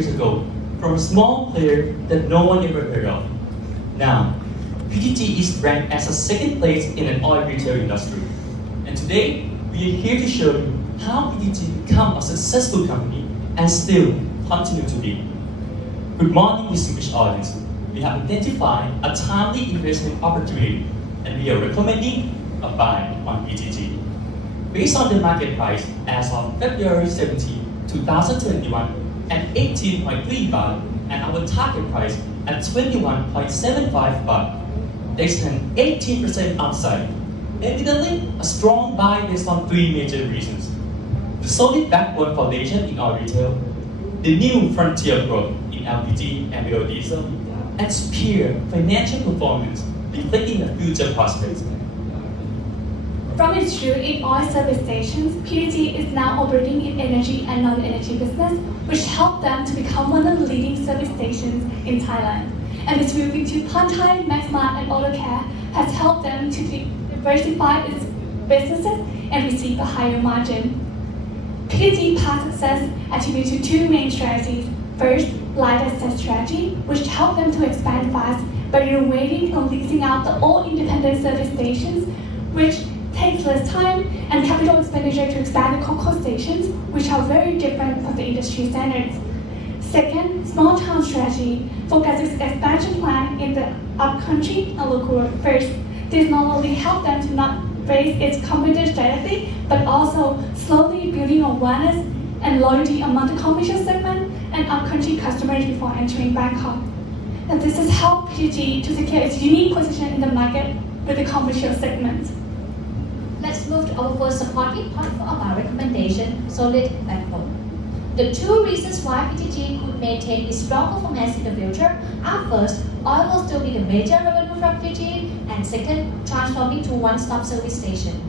years ago from a small player that no one ever heard of. Now, PTG is ranked as a second place in an oil retail industry. And today, we are here to show you how PTG become a successful company and still continue to be. Good morning, distinguished audience. We have identified a timely investment opportunity and we are recommending a buy on PTG. Based on the market price as of February 17, 2021 at 18.3 baht and our target price at 21.75 baht, there's an 18% upside. Evidently, a strong buy based on three major reasons. The solid backbone foundation in our retail, the new frontier growth in LPG and biodiesel, and superior financial performance reflecting the future prospects. From its root in oil service stations, PTG is now operating in energy and non-energy business, which helped them to become one of the leading service stations in Thailand. And its moving to Pantai, Maxmart, and Autocare has helped them to diversify its businesses and receive a higher margin. PTG past success attributed to two main strategies. First, light asset strategy, which helped them to expand fast by renovating and leasing out the old independent service stations, which takes less time and capital expenditure to expand the COCO stations, which are very different from the industry standards. Second, small town strategy focuses expansion plan in the upcountry and local road first. This not only helped them to not face its competitors directly, but also slowly building awareness and loyalty among the commercial segment and upcountry customers before entering Bangkok. And this has helped PTG to secure its unique position in the market with the commercial segment. Let's move to our first supporting point for our recommendation, solid backbone. The two reasons why PTG could maintain its strong performance in the future are first, oil will still be the major revenue from PTG, and second, transforming to one-stop service station.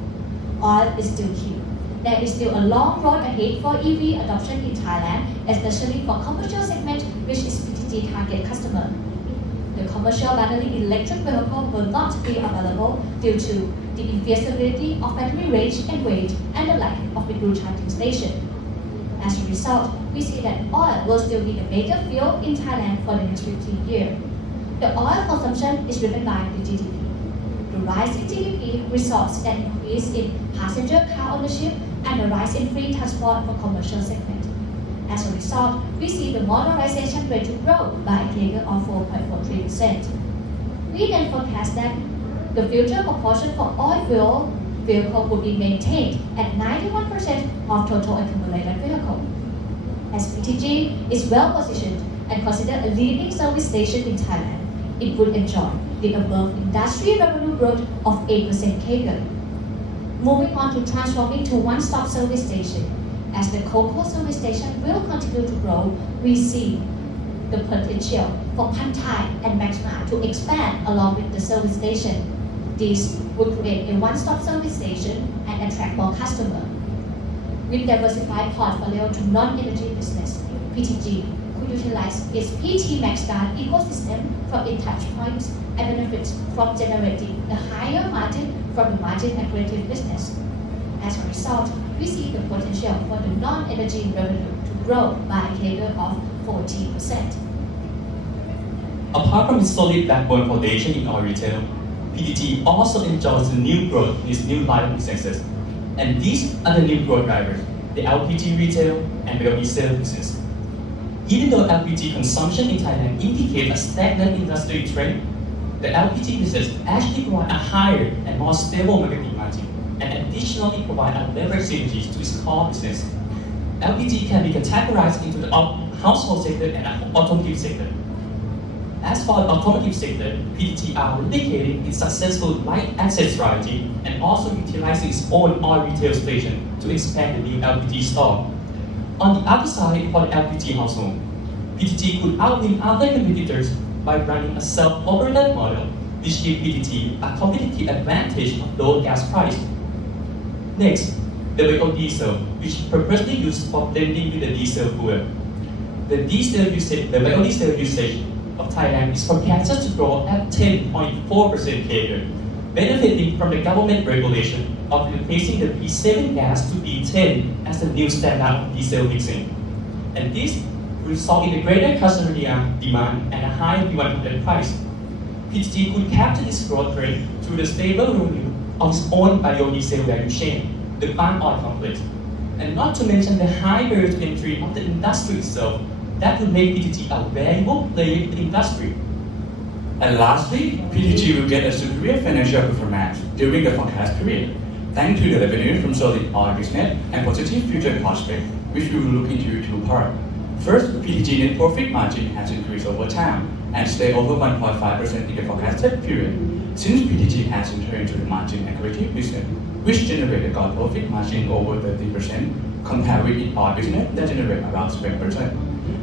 Oil is still key. There is still a long road ahead for EV adoption in Thailand, especially for commercial segment, which is PTG target customer. The commercial battery electric vehicle will not be available due to the infeasibility of battery range and weight and the lack of a good charging station. As a result, we see that oil will still be the major fuel in Thailand for the next 15 years. The oil consumption is driven by the GDP. The rise in GDP results in an increase in passenger car ownership and a rise in free transport for commercial segment. As a result, we see the modernization rate to grow by a CAGR of 4.43%. We then forecast that the future proportion for oil fuel vehicle will be maintained at 91% of total accumulated vehicle. As PTG is well positioned and considered a leading service station in Thailand, it would enjoy the above industry revenue growth of 8% CAGR. Moving on to transforming to one-stop service station. As the COCO service station will continue to grow, we see the potential for Pantai and Maxmart to expand along with the service station. This would create a one-stop service station and attract more customers. With diversified portfolio to non-energy business, PTG could utilize its PT Maxguard ecosystem from its touch points and benefits from generating a higher margin from the margin accretive business. As a result, we see the potential for the non-energy revenue to grow by a CAGR of 14%. Apart from its solid backbone foundation in our retail, PTG also enjoys the new growth in its new line of businesses. And these are the new growth drivers, the LPG retail and biodiesel business. Even though LPG consumption in Thailand indicates a stagnant industry trend, the LPG business actually provides a higher and more stable marketing margin and additionally provide a leverage synergies to its core business. LPG can be categorized into the household sector and automotive sector. As for the automotive sector, PTT are replicating its successful light asset strategy and also utilizing its own oil retail station to expand the new LPG store. On the other side, for the LPG household, PTT could outwin other competitors by running a self-operated model, which gives PTT a competitive advantage of low gas price. Next, the biodiesel, which is purposely used for blending with the diesel fuel. The biodiesel usage of Thailand is forecasted to grow at 10.4% CAGR, benefiting from the government regulation of replacing the P7 gas to P10 as the new standard of diesel mixing. And this result in a greater customer demand and a higher B100 price. PTT could capture this growth rate through the stable revenue of its own biodiesel value chain, the palm oil complex, and not to mention the high barrier to entry of the industry itself that would make PTT a valuable player in the industry. And lastly, PTT will get a superior financial performance during the forecast period, thanks to the revenue from solid oil business and positive future prospects, which we will look into two parts. First, PTT net profit margin has increased over time and stayed over 1.5% in the forecasted period, since PTT has entered into the margin accretive business, which generated gross profit margin over 30% compared with its oil business that generated around 7%.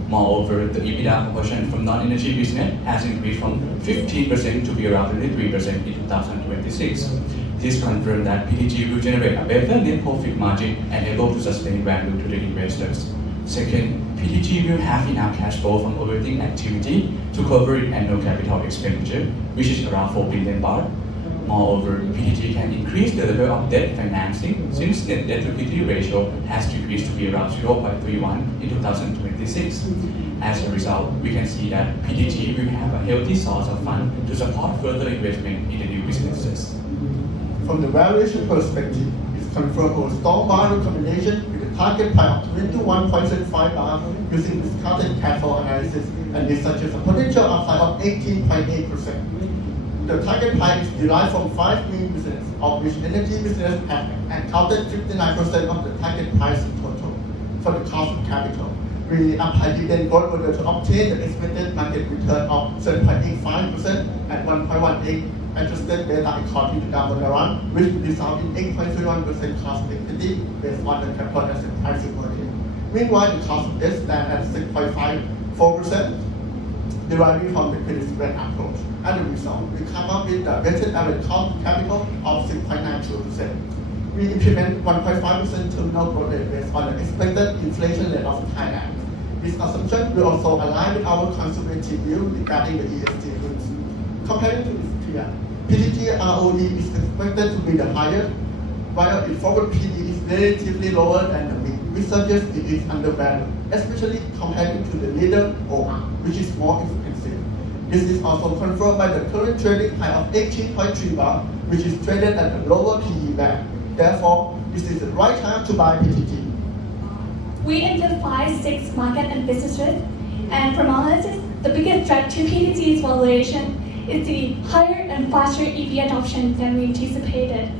Moreover, the EBITDA proportion from non-energy business has increased from 15% to be around 23% in 2026. This confirms that PTT will generate a better net profit margin and able to sustain value to the investors. Second, PTT will have enough cash flow from operating activity to cover its annual capital expenditure, which is around 4 billion baht. Moreover, PTT can increase the level of debt financing since net debt to equity ratio has decreased to be around 0.31 in 2026. As a result, we can see that PTT will have a healthy source of funds to support further investment in the new businesses. From the valuation perspective, it's confirmed a strong buy recommendation with a target price of 21.75 baht using discounted cash flow analysis, and this suggests a potential upside of 18.8%. The target price is derived from 5 main businesses, of which energy business has accounted 59% of the target price in total. For the cost of capital, we apply dividend growth order to obtain the expected market return of 7.85% and 1.18 adjusted data according to Damodaran, which would result in 8.31% cost of equity based on the capital asset pricing model. Meanwhile, the cost of debt stands at 6.54%, deriving from the credit spread approach. As a result, we come up with the weighted average cost of capital of 6.92%. We implement 1.5% terminal growth rate based on the expected inflation rate of Thailand. This assumption will also align with our conservative view regarding the ESG rules. Comparing to its peer, PTT ROE is expected to be the highest, while its forward PE is relatively lower than the mid, which suggests it is undervalued, especially compared to the leader OR, which is more expensive. This is also confirmed by the current trading high of 18.3 baht, which is traded at a lower PE band. Therefore, this is the right time to buy PTT. We identify 6 market and business risks, and from analysis, the biggest threat to PTT's valuation is the higher and faster EV adoption than we anticipated.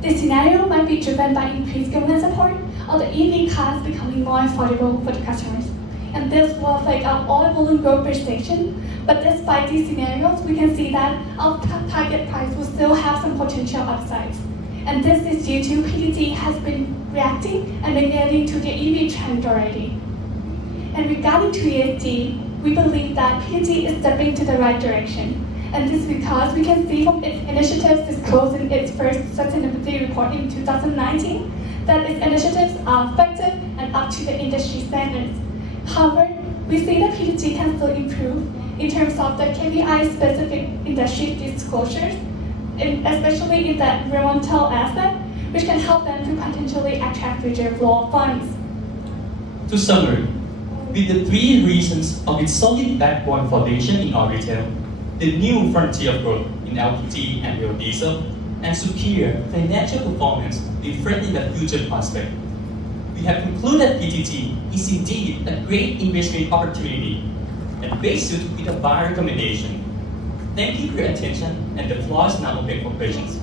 This scenario might be driven by increased government support or the EV cars becoming more affordable for the customers. And this will affect our oil volume growth per station. But despite these scenarios, we can see that our target price will still have some potential upsides. And this is due to PTT has been reacting and adhering to the EV trend already. And regarding to ESG, we believe that PTT is stepping to the right direction. And this is because we can see from its initiatives disclosed in its first sustainability report in 2019 that its initiatives are effective and up to the industry standards. However, we see that PTT can still improve in terms of the KPI-specific industry disclosures, especially in the environmental aspect, which can help them to potentially attract future flow of funds. To summary, with the 3 reasons of its solid backbone foundation in our retail, the new frontier of growth in LPG and biodiesel, and superior financial performance reflecting the future prospect, we have concluded PTT is indeed a great investment opportunity and based with a buy recommendation. Thank you for your attention, and the floor is now open for questions.